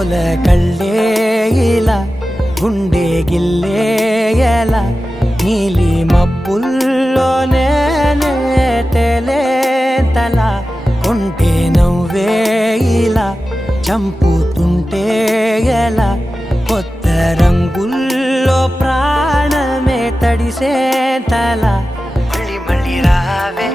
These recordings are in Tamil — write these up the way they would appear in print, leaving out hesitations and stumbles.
జోల కళ్ళేల గుండె గిల్లేయల నీలి మబ్బుల్లోనే తేలేంతల కొంటే నవ్వేలా చంపుతుంటే ఎలా కొత్త రంగుల్లో ప్రాణమే తడిసేంతల మళ్ళీ మళ్ళీ రావే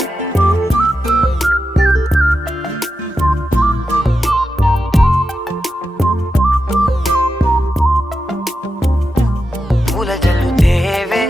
పూల జల్లుతేవే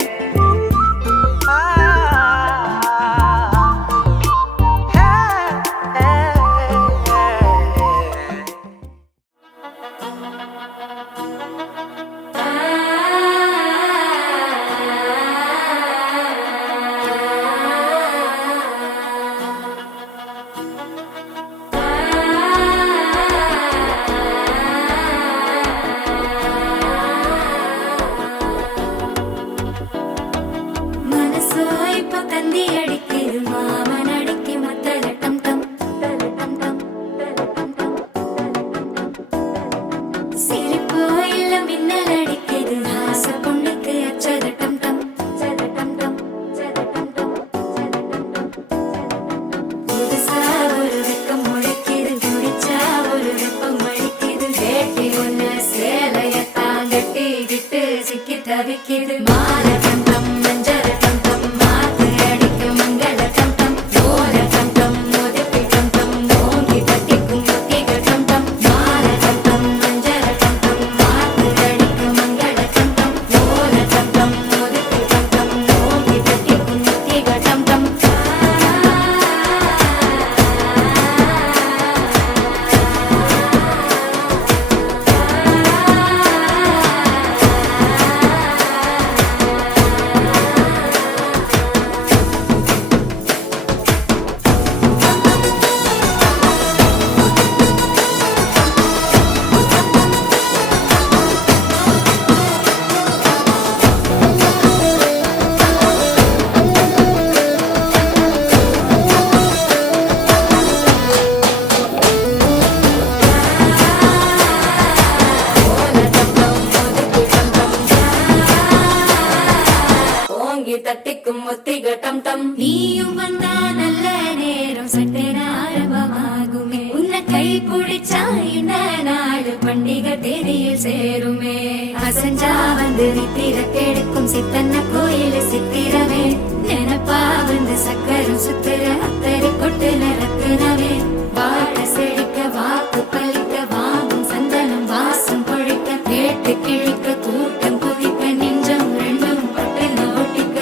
தட்டிக்கும் ஒத்திகட்டம் தம் நீயும் வந்தா நல்ல நேரம் சட்டென ஆரம்பமாகுமே உன்னை கை பிடிச்சா இந்த நாடு பண்டிகை தேதியில் சேருமே அசஞ்சா வந்து நித்திர கெடுக்கும் சித்தன்ன கோயில் சித்திரமே நினப்பா வந்து சக்கரம் சுத்திர அத்தரை கொட்டு நிறக்குனவே வாழ செழிக்க வாக்கு பலிக்க வாங்கும் சந்தனம் வாசம் பொழிக்க கேட்டு கிழிக்க கூட்டம் குதிக்க நெஞ்சம் ரெண்டும் பட்டு நோட்டிக்க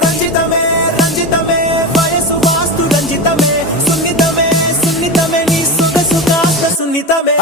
రంజితమే రంజితమే వయసు వాస్తు రంజితమే సున్నితమే సున్నితమే నీ సుఖ సుఖాస్త సున్నితమే